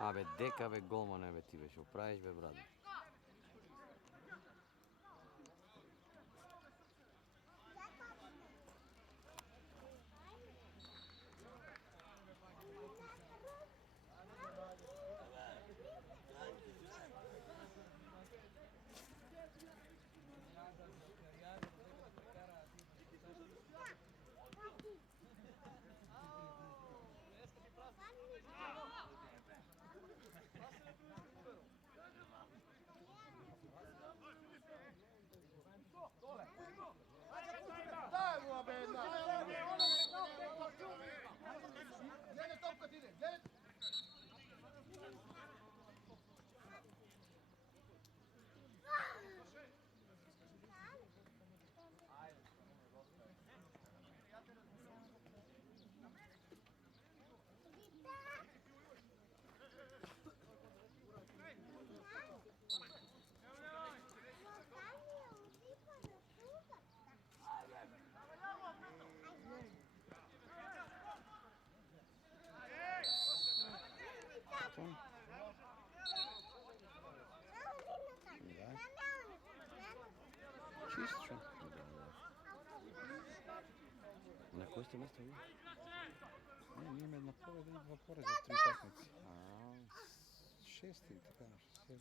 Абе, дека бе голмане бе ти бе, шо правиш бе, брат? Чисто. На кое сте место ви? Не, ние имаме една победа и два пораза, три такмици. Шести или така нещо.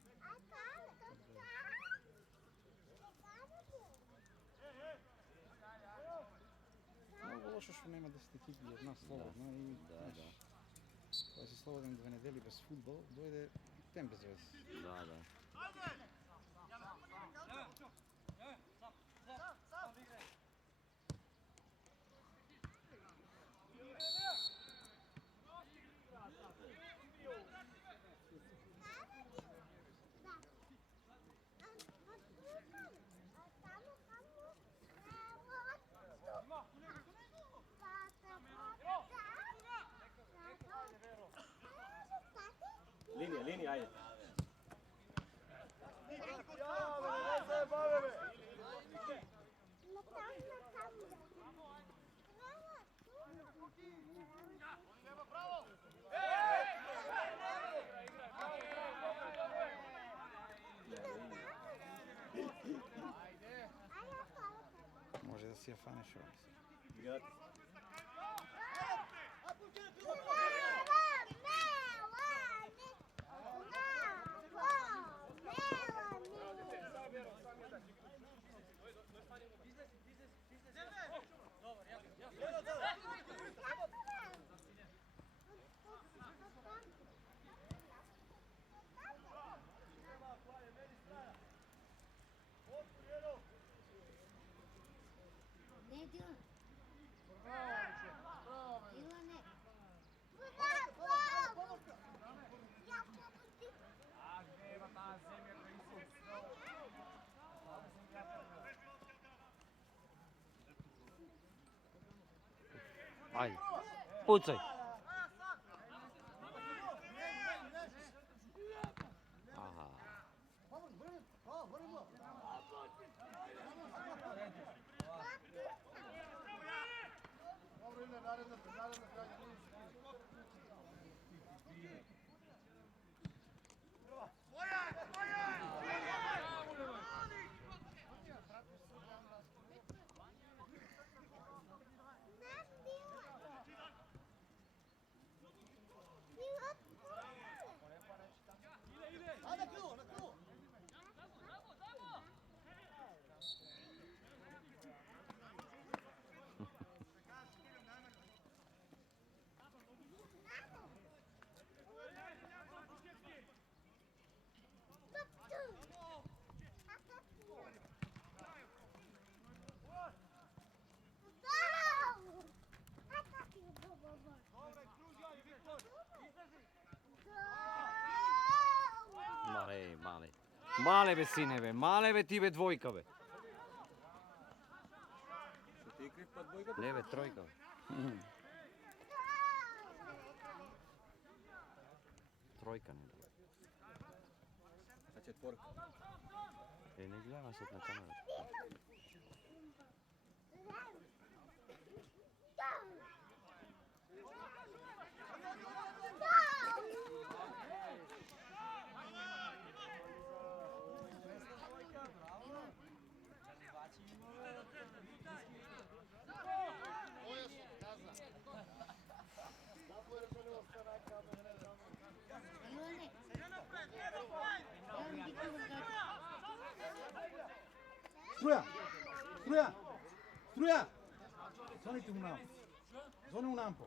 Много лошо, що няма 10 екипи, една слободна и кога си слободен 2 недели без футбол, дойде тем без вез. Да. Linija, ajde. Може да си я фанеш ovo. Ne diyorsun? Ilane. Ajde, pucaj! Aha. Male. Male bе sine bе, male bе ti bе dvojka bе. Što ti je kriv pa dvojka? Ne bе, trojka. Trojka ne bе. A četvorka. Ne gledam sad na kameru. Struja! Struja! Struja! Звоните му нам. Звони му нам по.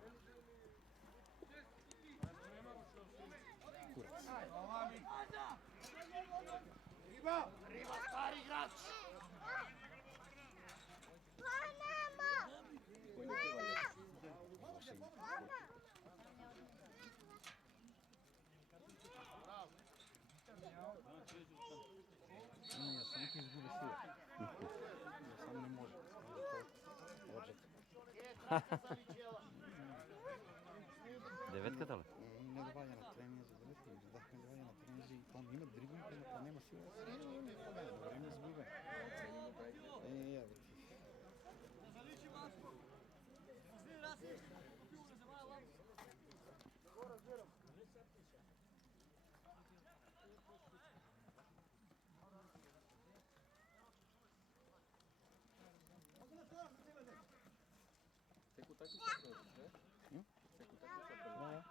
Кой не ти валя? Не, я сам ти изгуби сила. Я сам не може. Лъжат. Деветката ли? Не давай на тренинг за деветка. Издахме давай на тренинг. Там има дрибли, но няма сила. Време изгубя. Я бе ти. Теко таки са пръв, не? Теко таки са пръв. Да.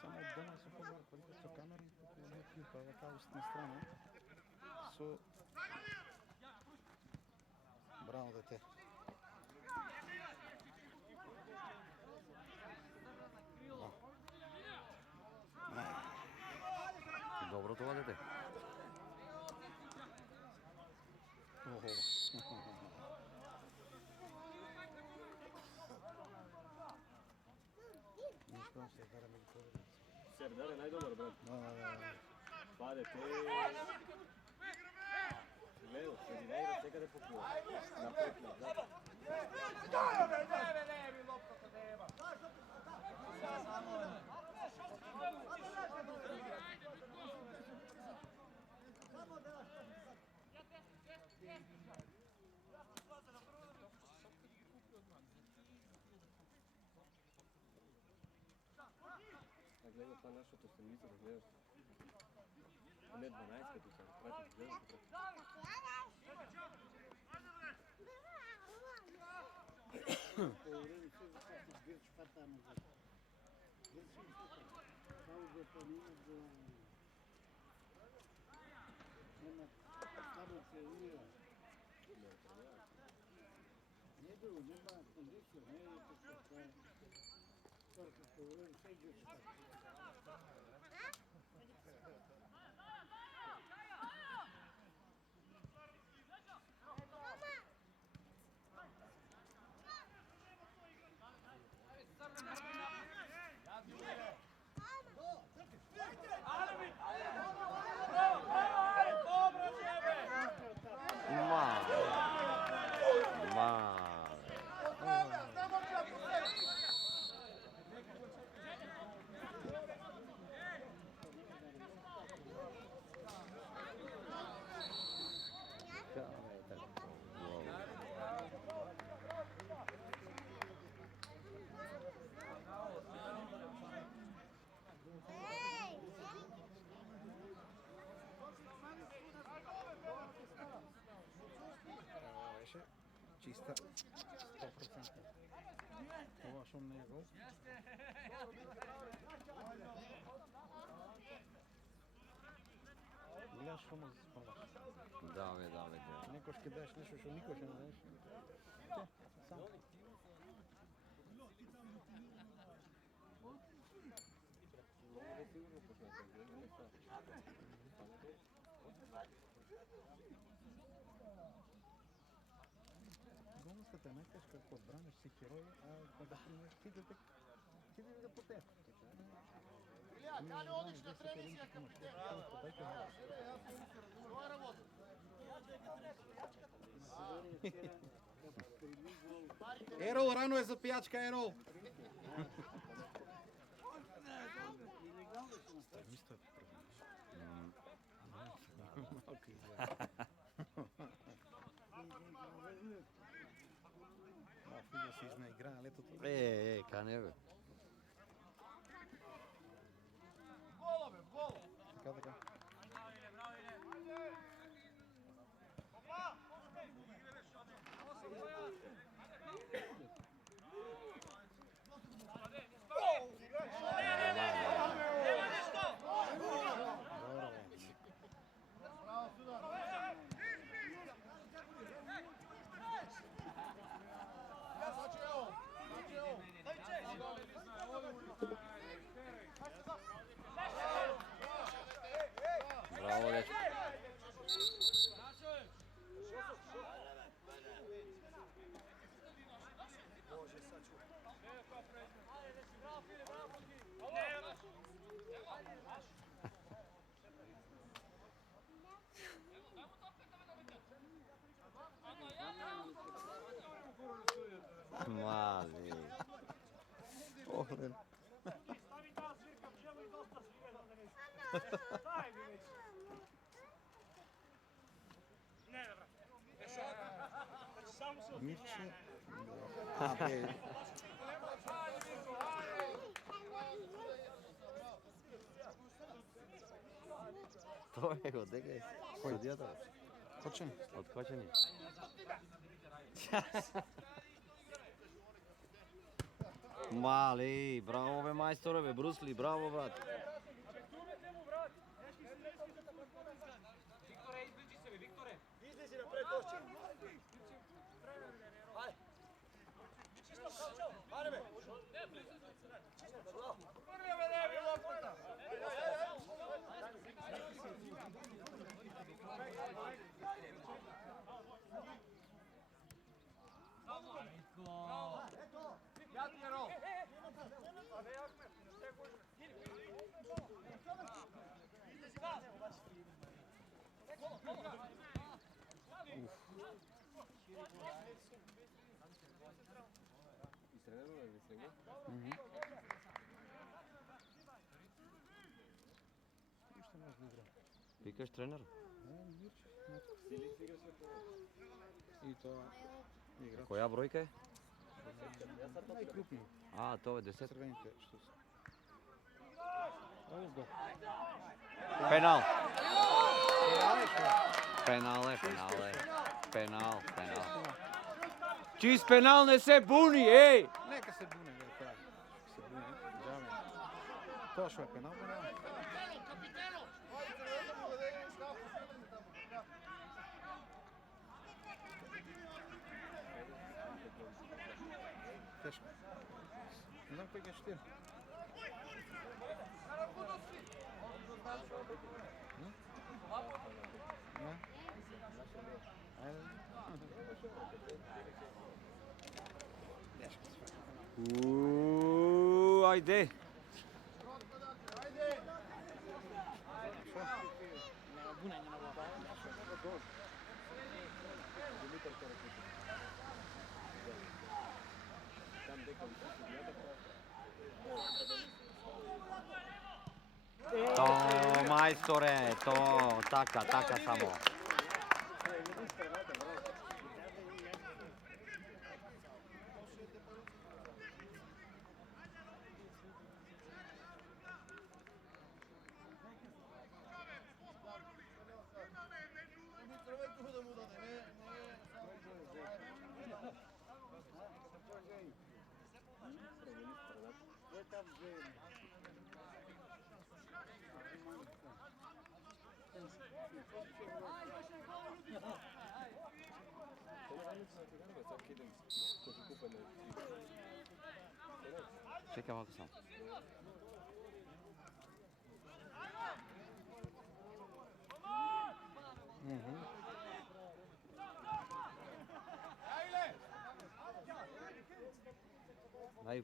Само от дома са по-добре, парите са камери, тук не клипа, така на страна. Со... Браво, дете. Добро това дете. Охо. Не искам се да караме ги това. Сердар е най-добър, брат. Да. Това дете гледал, седи да игра всекъде по клуба. Напред, назад. А гледа това нашото седмица, да гледаш. Не 12 като са, пратят, гледаш. Чиста 100%. Това шум не е гол. Гледаш шума за спомаш. Да. Некој ще дадеш нещо, що никой ще не дадеш. Сам. Много е сигурно почната, гледа не са. Гонската е най-тежка, ако браниш си херой, а да примеш ти да потеш. Ерол, рано е за пиячка, Ерол! Футбол се изнаигра летото. Кане бе. Така. Mali. Ohren. Mirče. A, be. To je od DG. Sudijata. Hoćem? Odhvaćanje. Mali, bravo ove majstorove, Brusli, bravo brat. Изтренирано ли се ги? Ništa može da igra. Викаш тренер? Mirče. Силик игра се I to igra. Коя бройка е? Najkrupniji. А, то е 10. Crvenite što su. Ovo zgo. Penal. Penale, penale. Penal, penal. Čist penal, ne se buni, ej! Neka se bune, da pravi. Se bune, džave. To što je penal, penal. Teško. Ne znam koji ga štir. Ne? Ajde. Teško sve. Ajde. Nema bunenja na glavu. Димитър Каракутов. Там дека ви се судията To, majstore, to, taka samo. Čekaj malo samo. Daj.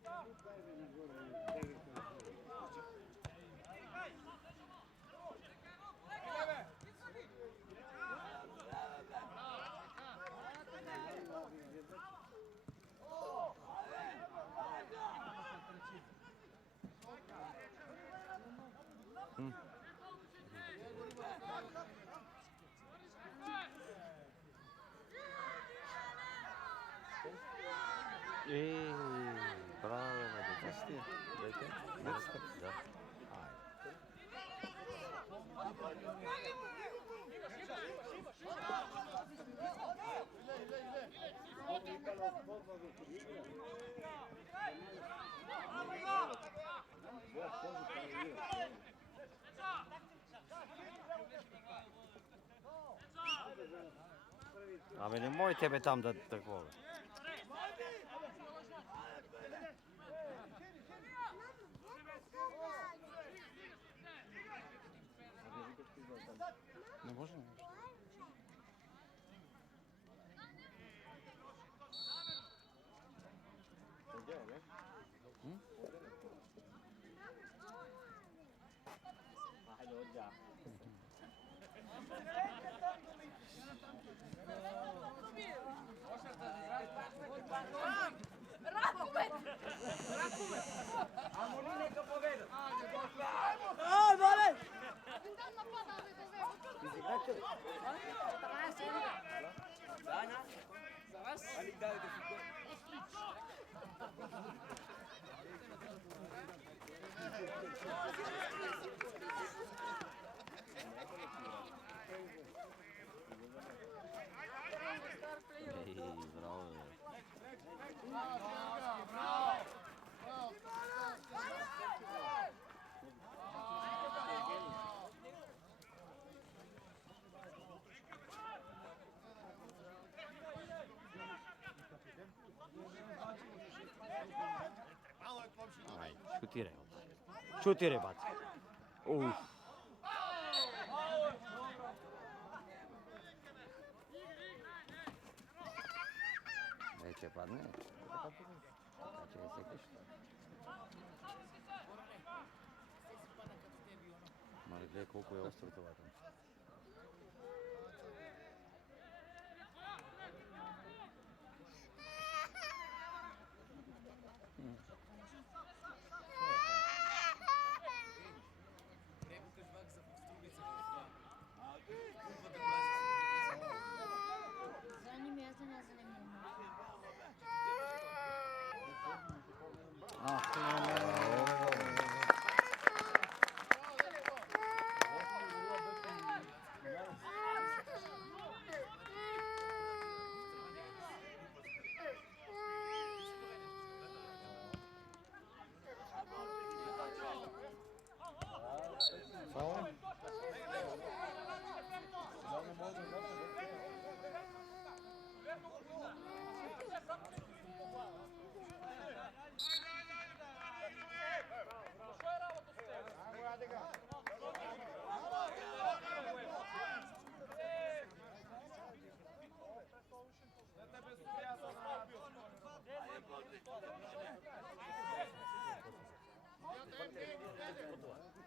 Bravo, dete. Dete? Da. Ами nemoj tebe tam da tako. Ne može nešto. Hajde, odđa. Ošarta za zrak, Ej, bravo. Aj, šutire. Šutire baci. Uf. Neće padne. Kada će se kišta. Mali gledaj koliko je ostro to vatam. За ним я за ним. Фаул?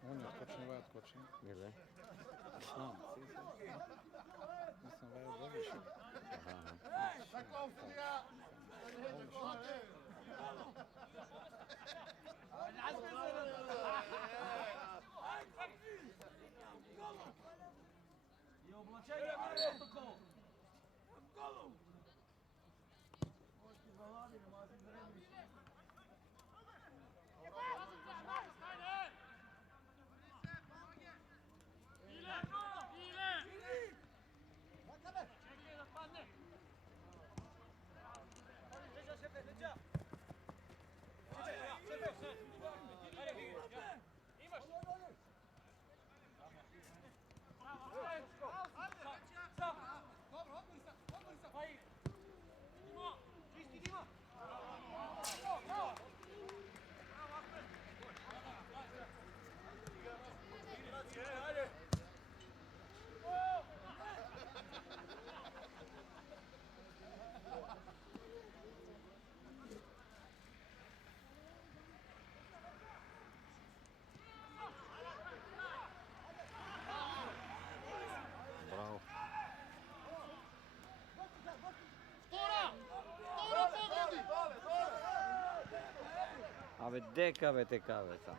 On je skočen, ovaj odskočen. Gdje? Znam, mislim ovaj je više. Bravo. Абе, дека бе, така бе, само.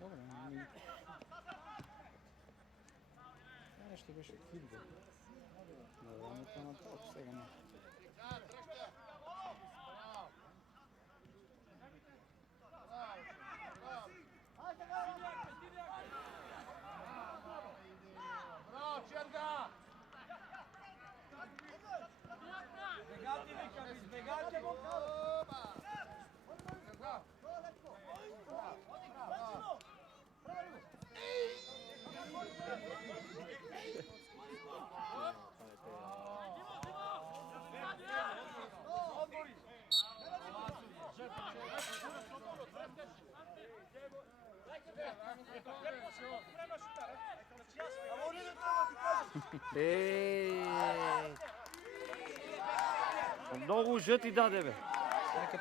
Dobro, mi... Nešto беше килда. Dobro, mi to na top, сега не. Много жъти даде, бе.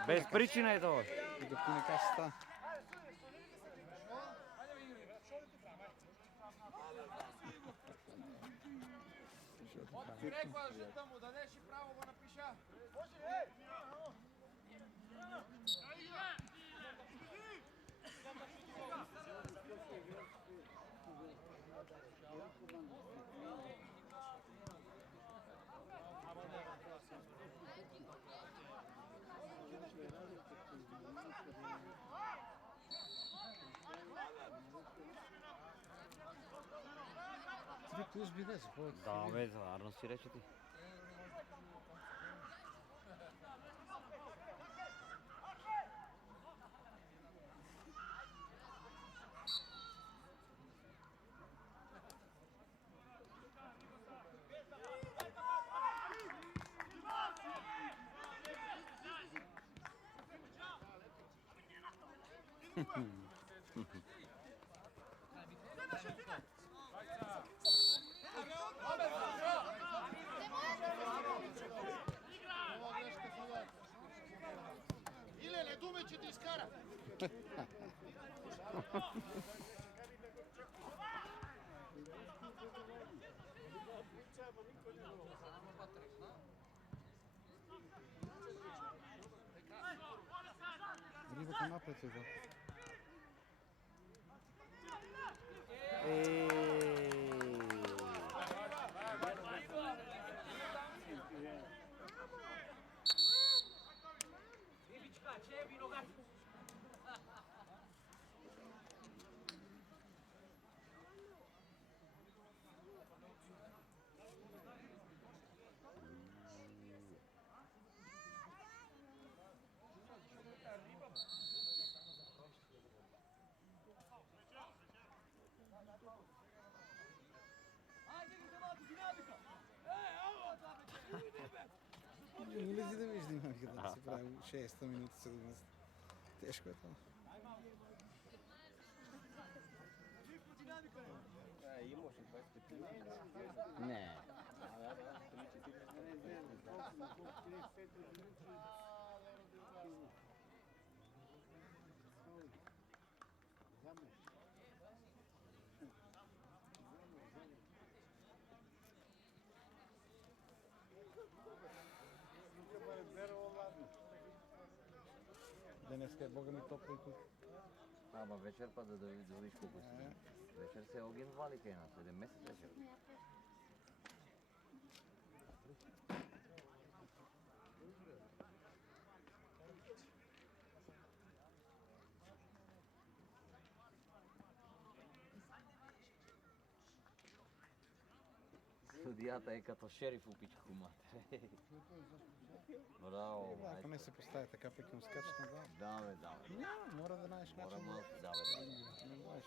Без причина е това. И да пине касата. Ти рекла жълта му дадеш и право го напиша. Kus bi ne, zapravo. Da, već, stvarno si reći ti. Ilene, dume će ti iskara. Ribata napred je to. Ne ulezi da već dinamika da se pravi u 6. minuta 17. Teško je to. Имаш и 25 Ne. Днеска е бога ми топло и тук. Ама вечер па да видиш колко си. Вечер се оген вали кај нас, 7 месец вечер. Судията е като шериф у пичку матер. Браво, Ако не се поставя така пък им скачат надолу. Да, бе, да, бе. Няма, мора да знаеш Мора начин. малко, да, бе, да. Не знаеш.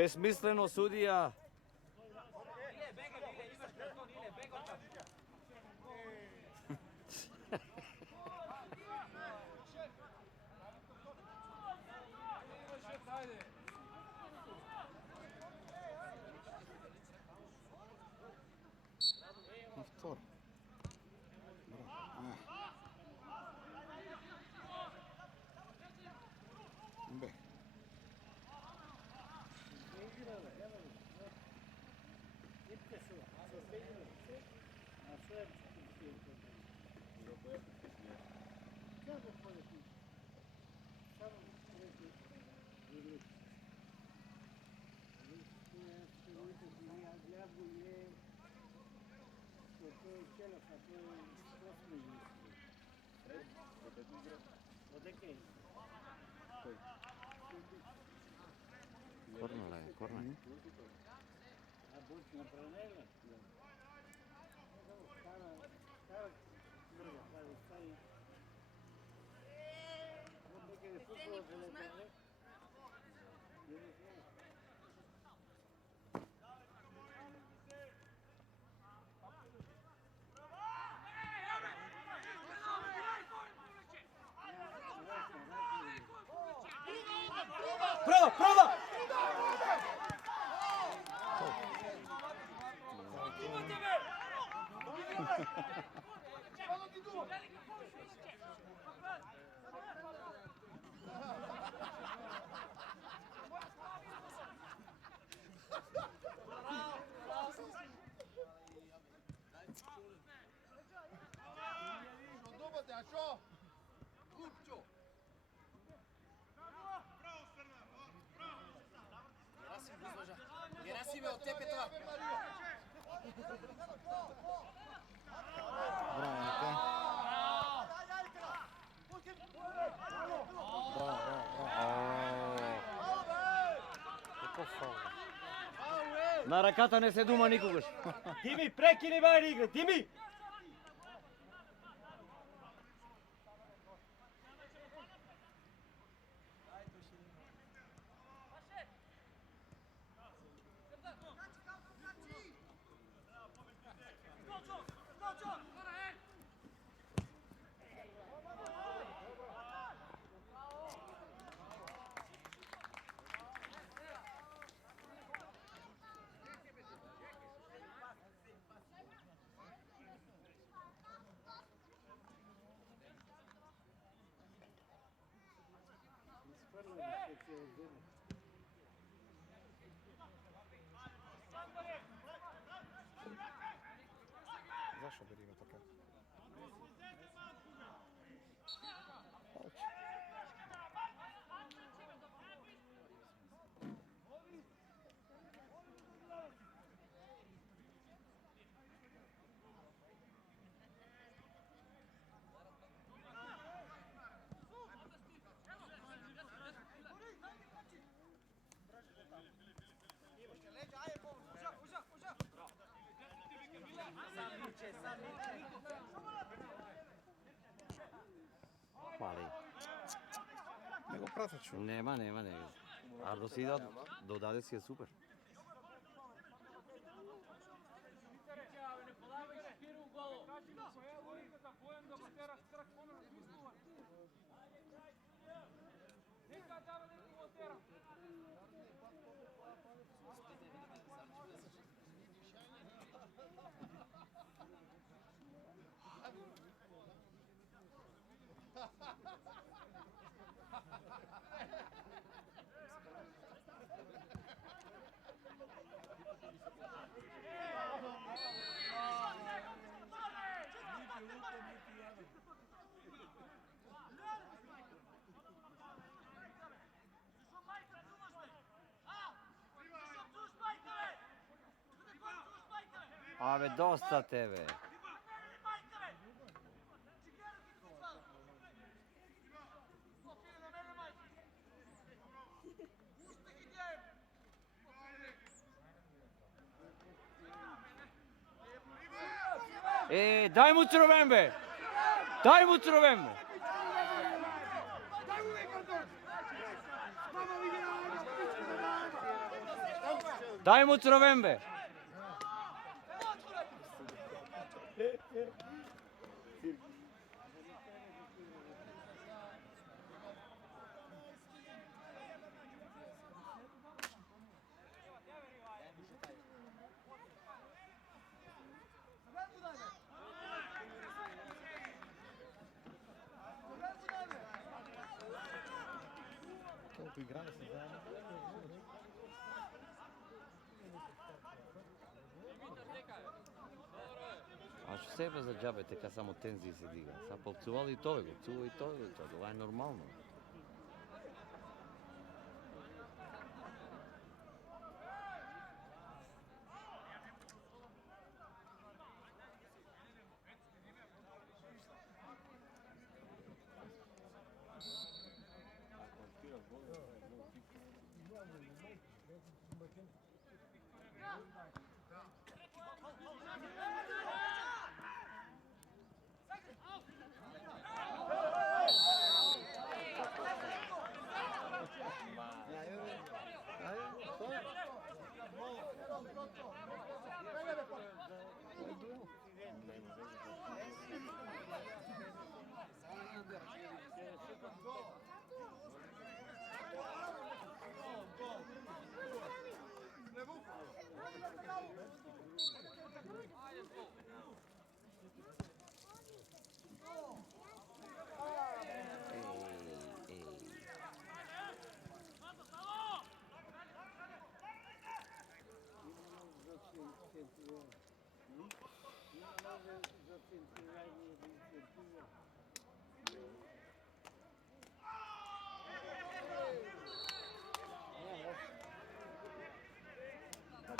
Безсмислено судија. Втор. Бе. Корнер. Prova, prova! Gerasime, od tebe to. Bravo, Mate. Какво фал? На ръката не се дума никогаш. Тими, прекини байде игра, Тими! Zašto берига така? Мали. Не го прата, чу. Нема. Ардо си додаде си е супер. Абе, доста тебе. Дай му цровен, бе! Дай му цровен, бе! Дай му цровен, бе! Колко играли са заедно. Аз ще себе за джабе, така само тензии се дига. Са попцувал и той го, пцува и той го. Това е нормално.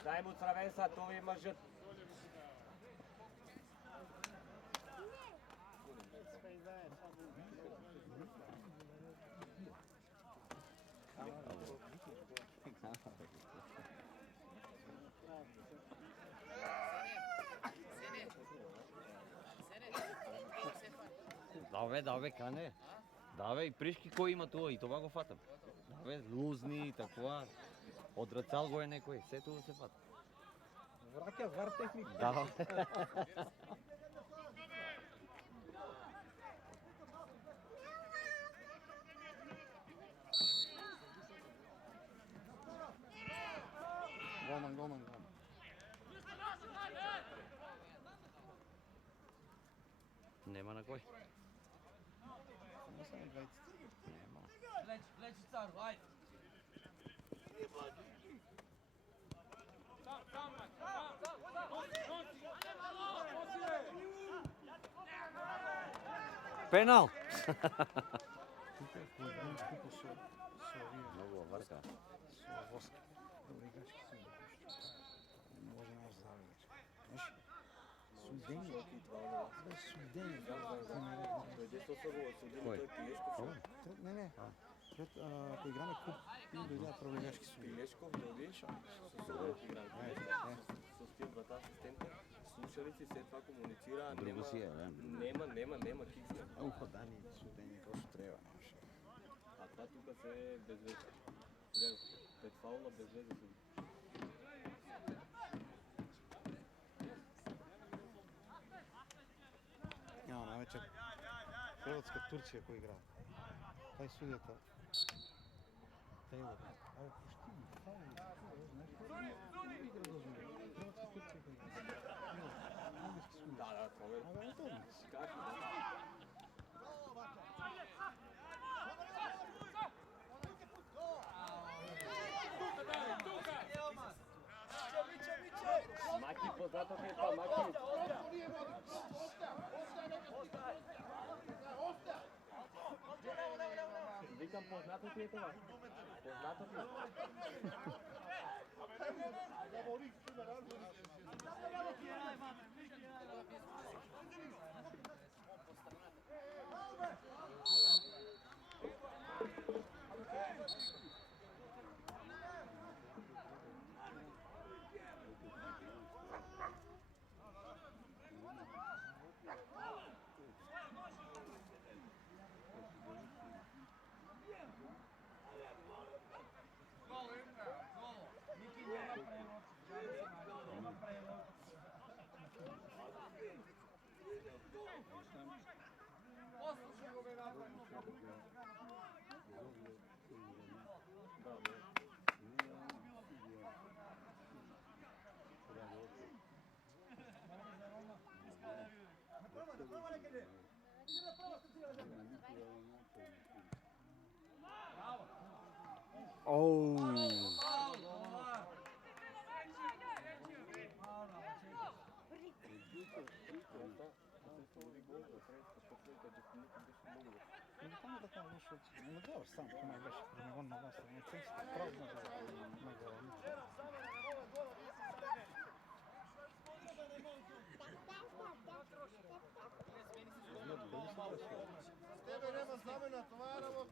Дай му Цравенса, това е мъжът. Давай, кане. Давай, пришки кой има това и това го фатам. Давай, лузни, такова. Отрацал го е некой, все това се фата. Враќа вар техника. Да. Голман. Нема на кой. Не само двајцата. Нема. Влечи цару, ајде. Пенал! Купо со овие, Много върка. со воски. Добри играчки се може наш завидеш. Знаеш, судени. Бе, судени. Дойде с особо судени, Кой? той Пилешков. Не. Ако играме куп, и дойдеа правилешки судени. Пилешков дойде с особо играл. С тия двата асистента. Слушалици след това комуницира. Друго си е, Нема киксна. Уходани судени, просто треба. А това тук се е безвезно. Гледай, пред фаула безвезно се. Няма на вечер. Хрватска Турција кој игра. Кај судјата? Тейлор. Абе, пушти ги, фаули. Знаеш, игра должен да игра. Хрватска Турција кој игра. Англиски судија. Да, това е. Абе, удобници. Как? Маки, познато ти е това, Маки. Викам, познато ти е това. Познато ти е. Нещо, но да, сам май беше при него на вас, не съм си правно на главата. Тебе нема знамена, това е работа.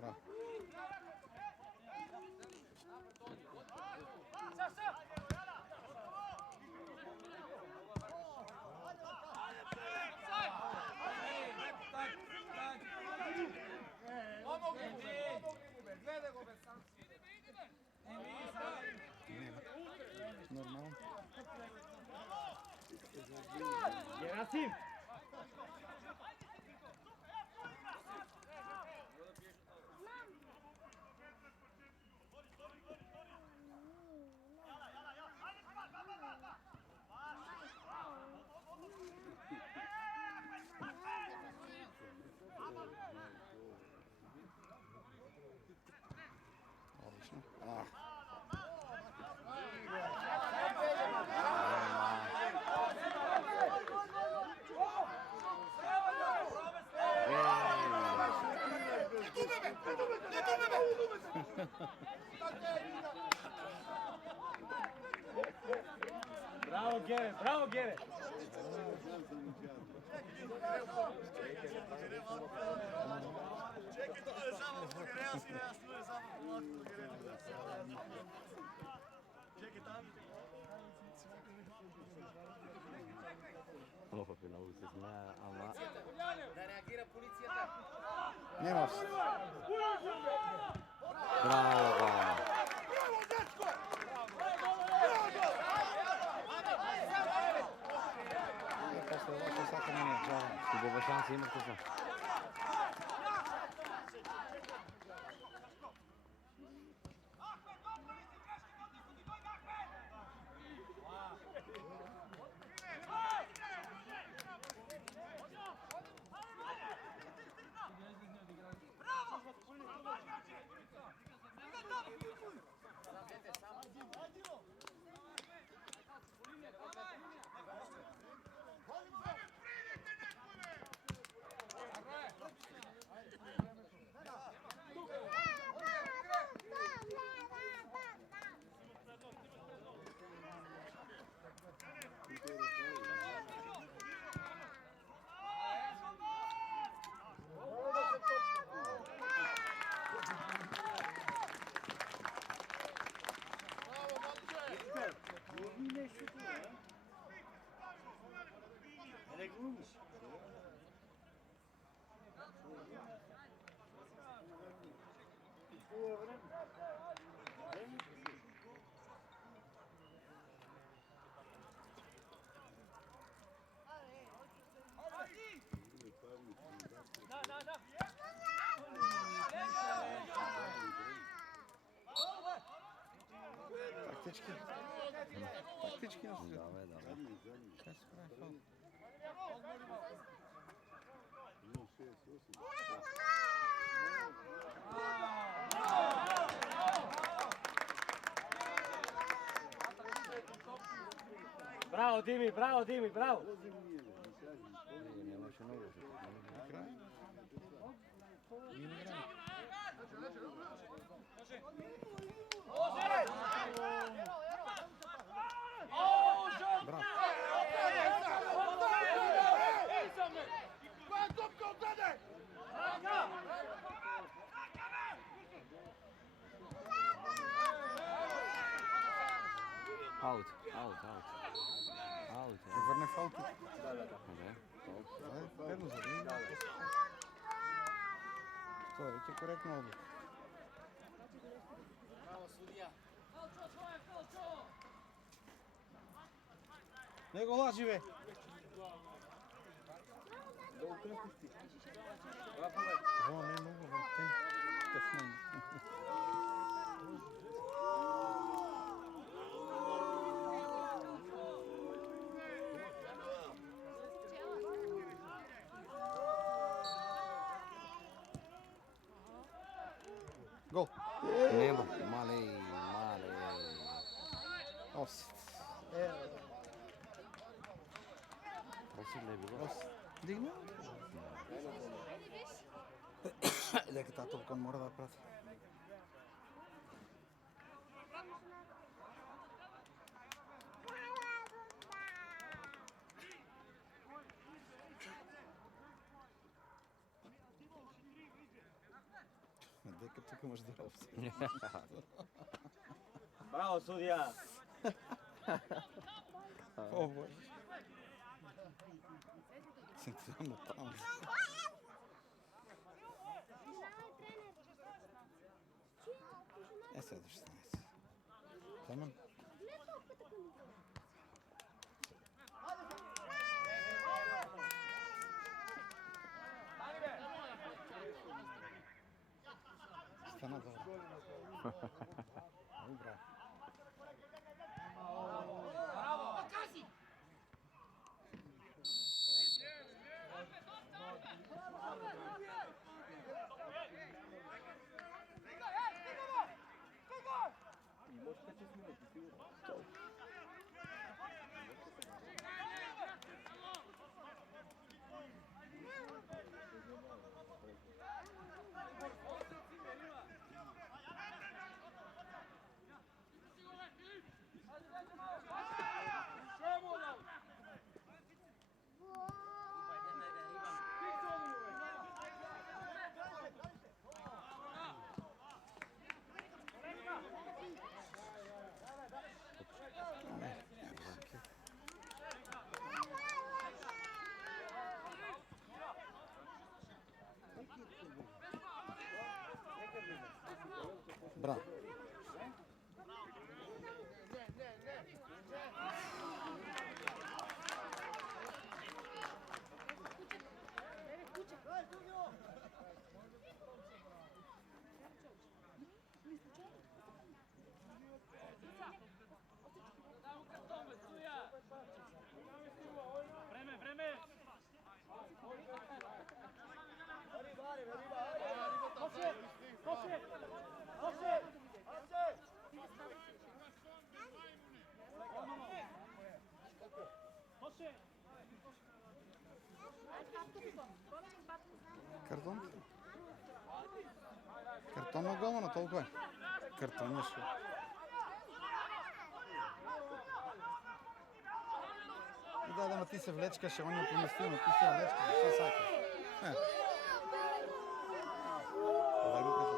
Браво. Гледай го, бе, сам. Нормално. Герасим! Отлично. Браво, Гере, браво, Гере! Ох, много се смея, ама... Да реагира полицията. Нема. Браво! После ваша всяка миния, жалко. Хубава шанс имахте са. Тактички. Тактички на свет. Давай, давай. Как се прави фал? Браво, Дими, браво, Дими, браво! Нямаше много. Играй. Не играй. Браво. Аут, аут, аут. Аут. Не върне фал тук. Добре. Верно за един. Това е коректно облик. Браво, судия. Не го лажи, бе! О, не много, бе. Тъфнен. Гол! Нема, мале, мале. Офсет. Evo, Офсет не е било. Дигна? Дека таа топка мора да прати. Дека тука може да е офсет. Браво, судија! О, боже. Централно таму. Е, сега до 16. Таман. Стана добро. Добро. И може 5-6 минути, сигурно. Браво. Картон? Картон на голмана, толкова е. Картон нещо. И да, ама ти се влечкаше, он я поместил, но ти се влечкаш, защо сакаш? Дай го каза.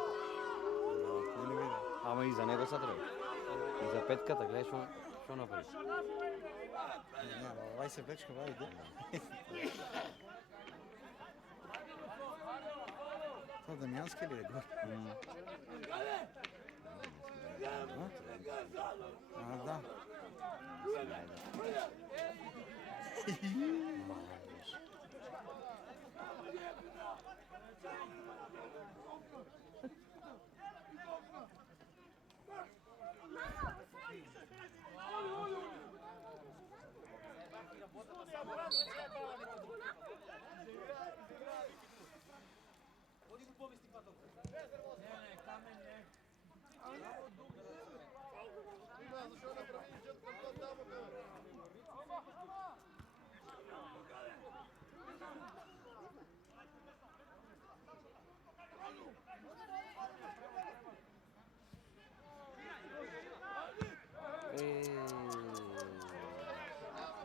Не види. Ама и за него са треба. И за петката, гледай шо направи. Няма, вай се влечка, вай иде. Това Дамянски ли е горе? А, да.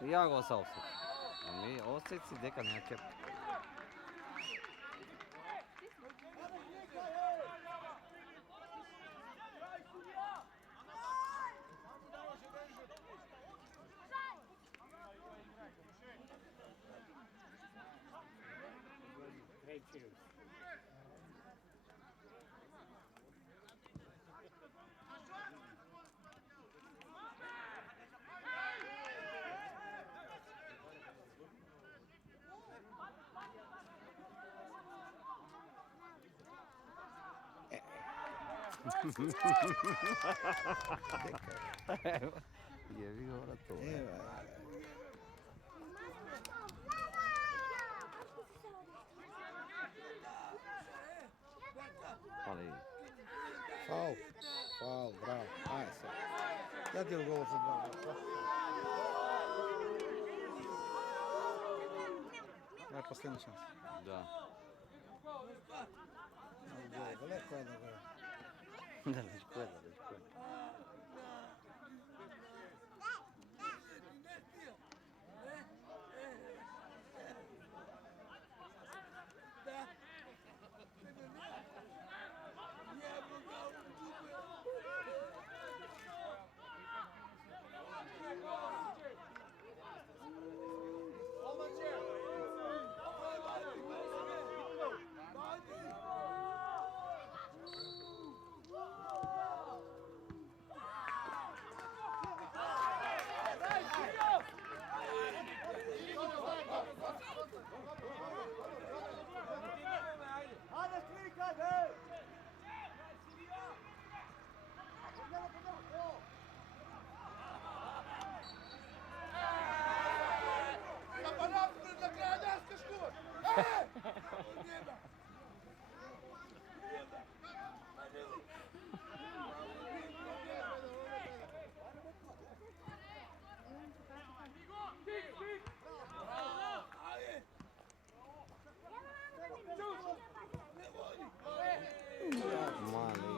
Ја го са осет. Ами осет си дека не ја чеп. Jebi ga, brate. Faul, bravo, aj sad. Ja ti u gol gol za 2. Ovo je posljedna šansa. Da. Daleko je da ga... Da, dečko je, dečko je. Mali.